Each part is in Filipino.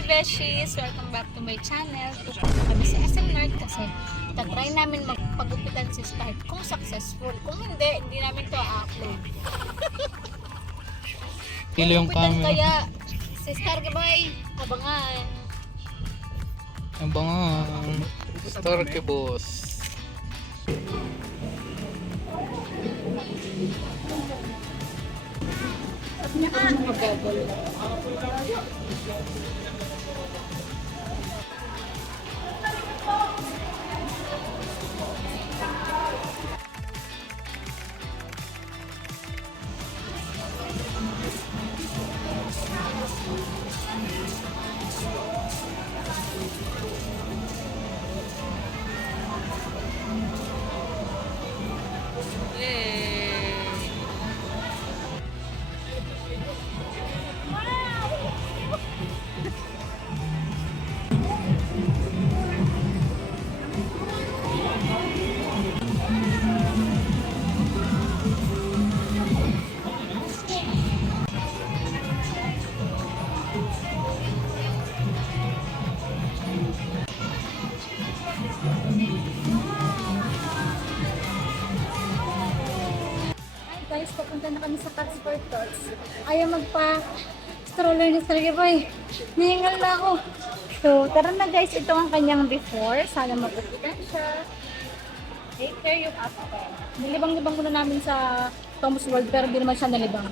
Hi Beshies! Welcome back to my channel. Pupunta kami sa SM North kasi tatry namin magpagupitan si Start kung successful. Kung hindi namin to upload. Kilo yung camera. Kaya si Star Boy, abangan. Abangan. Star ke boss. Magagalo. Guys, papunta na kami sa Passport Tots. Ayaw magpa-stroller ni Sergey Boy. Nihingal na ako. So, tara na guys. Ito ang kanyang before. Sana magupitan siya. Take care yung after. Nilibang-libang muna namin sa Tom's World pero hindi naman siya nalibang.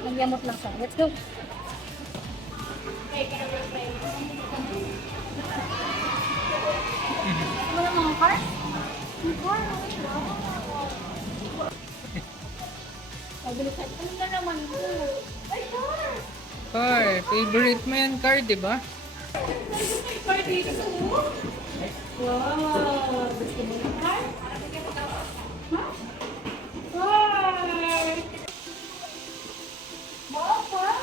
Nagyamot lang siya. Let's go! Ano na mga car? Mga car? Pabilisan. Ano na naman po? Ay, car! Car, favorite mo yan car, di ba? Car dito. Wow! Gusto mo ng car? Ha? Car! Wow, car!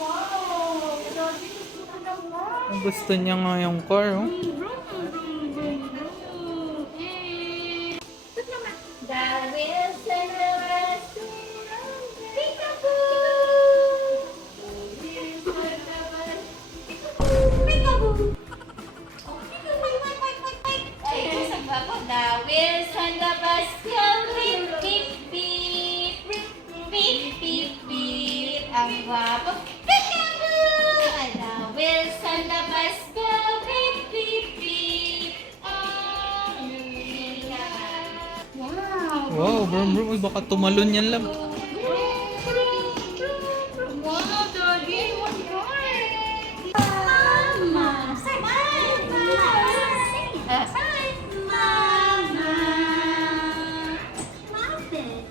Wow! Grabe, gusto ko ng car! Gusto niya nga yung car, oh. The wheels and the restaurant. Peekaboo! Peekaboo! The wheels on the bus go beep, beep, beep, beep, beep, beep, beep. Ang guwapo. Peekaboo! The wheels on the bus go beep, beep, beep. Wow! Wow, brum brum. Uy, baka tumalon yan lang. Wow, Daddy! What more? Mama! Say Mama! Say Mama! Love it.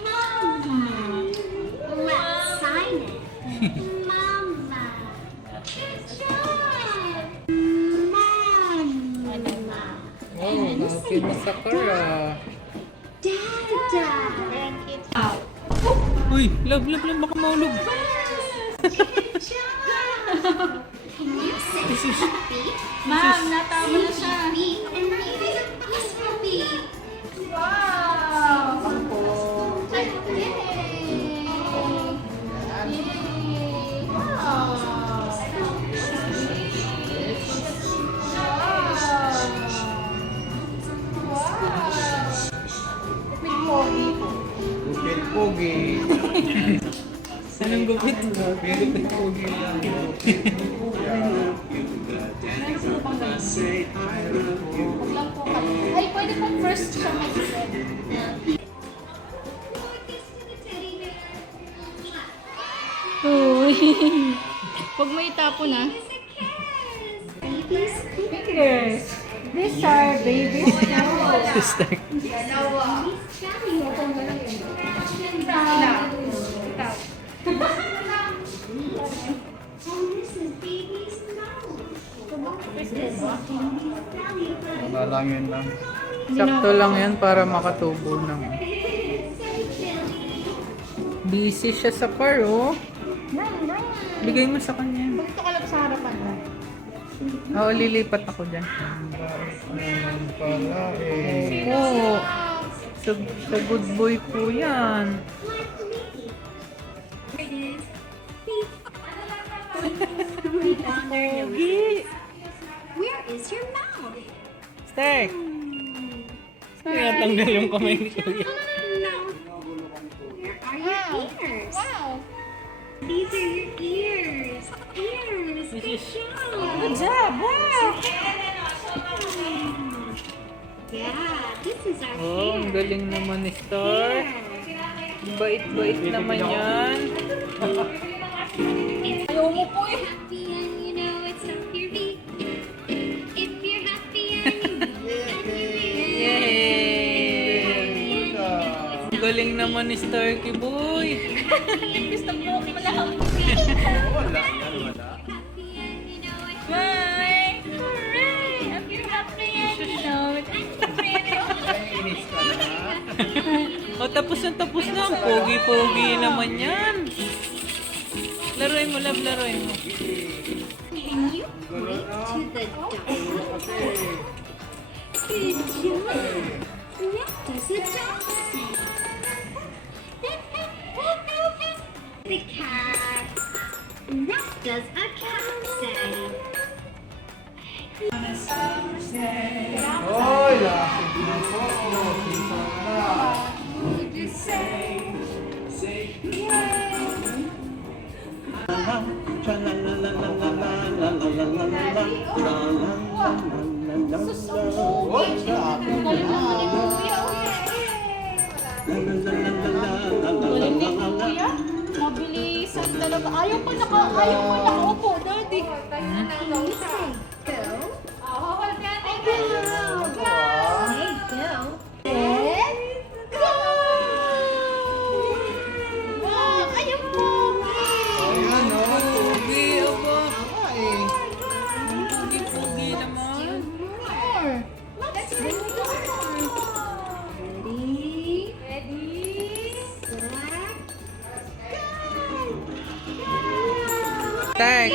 Mama. Let's sign it. Mama. Good job. Mama. Wow, okay mo sa car, ah. Dada. Uy, love, baka maulog. Good job. Can you say beep? Ma'am, natama na siya. Beep and maybe a peaceful beep. Wow! Yay! Yay! Wow! Gupit pogi. Anong gupit? Gupit pogi lang. Ay, pwede pong first siya mag-set. Uy! Huwag mo itapon na. Babies. Fingers! These are babies now. Sister. And this is baby's nose. Malangin lang. Sakto lang yan para makatubo ng. Busy siya sa car, oh. Bigay mo sa kanya. Gusto ka lang sa harapan na. Oo, lilipat ako dyan. Pala eh. Oo. Sa good boy po yan. Pogi! Where is your mouth? Start! Tinatanggal yung kamay ni Kuya. No. Where are your ears? Wow! These are your ears. Ears. Good job. Good job! Wow! Yeah, this is our Oh, ang hair. galing naman ni Star. Bait-bait naman yan. Ayaw mo po eh. Happy and you know it's up your beat. If you're happy and you know Yay! Ang galing naman ni Starky Boy. Gusto mo malaki. Bye! Hooray! If you're happy and you know it. O, tapos na. Ang pogi-pogi naman yan. Laruin mo, love, laruin mo. Can you point to the dog? Good job. What does the dog say? The cat. What does a cat say? Galing ni Kuya. Mabilisan talaga. Ayaw pa nakaupo, Daddy. You say go. Oh, Go. Say go. And go! Wow! Ayaw po! Pogi, aba. Pogi-pogi naman. More! Let's bring it on. Ready? Set. Start.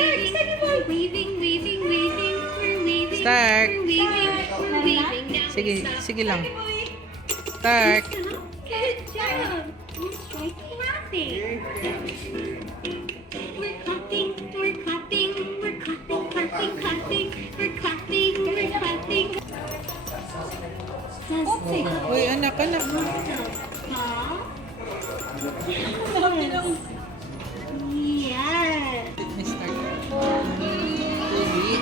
Weaving. We're weaving. Start. We're weaving. We're weaving. Now Sige, we stop. sige lang. Start. Good job. You strike clapping. We're clapping. We're clapping. We're clapping. We're clapping. Does Uy, anak. Paw? Yes. Start. Pogi. It's baby.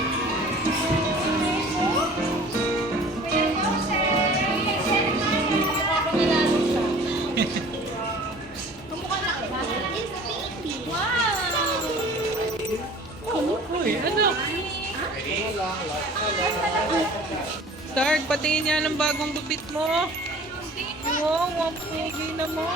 Uy, anak. Start, patingin niya ng bagong gupit mo. Wow, ang pogi naman.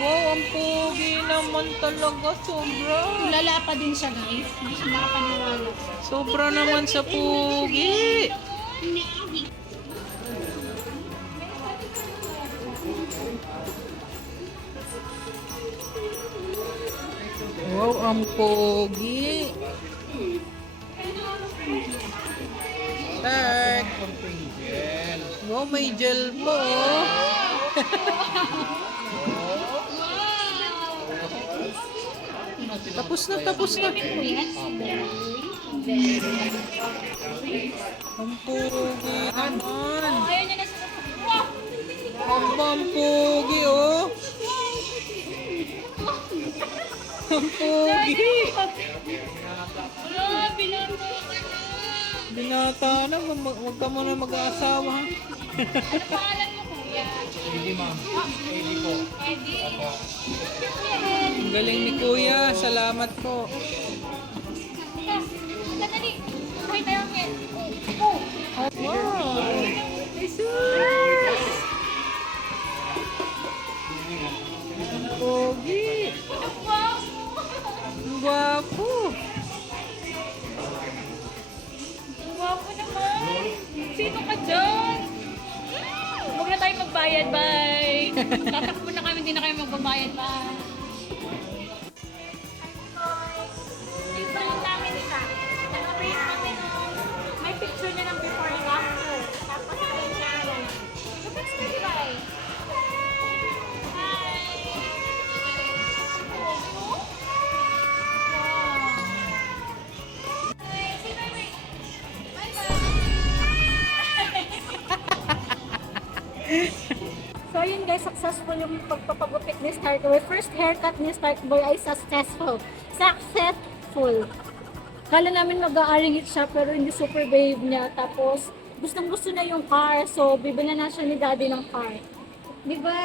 Wow, ang pogi naman talaga. Sobra. Lala pa din siya, guys. Hindi siya makapaniwala. Sobra naman sa pogi. Now we Wow, ang pogi. Start. Wow, may gel po. Tapos na. Ang pogi naman. Ayaw niya na siya. Wow! Ang pogi, oh. Ang pogi. Wala, binato ka na. Binata na, huwag ka muna mag-aasawa. Ha? Ano pangalan mo, Kuya? Eddie, ma'am. Eddie po. Eddie. Ang galing ni Kuya, salamat po. Teka, sandali. Buhay tayo ngayon. Oh! Wow! Jesus! Ang pogi! Wow! Ang gwapo! Gwapo naman! Sino ka dyan? Huwag na tayo magbayad, bye! Tatakbo na kami, hindi na kayo magbabayad, bye! Dito lang namin isa. Nag-print kami nung may picture niya ng before and after. Tapos ayun na. Tapos na, bye! Hi! successful yung pagpapagupit ni Starkboy. First haircut ni Starkboy ay successful. Successful. Kala namin mag-aaringit siya pero hindi super babe niya. Tapos gustong gusto na yung car. So bibili na siya ni daddy ng car. Diba?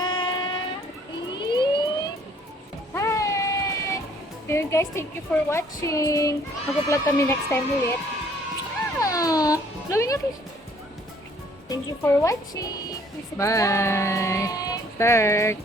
Hi! So yun guys, thank you for watching. Mag-vlog kami next time ulit. Blowing up. Thank you for watching. Please Bye! subscribe. Start!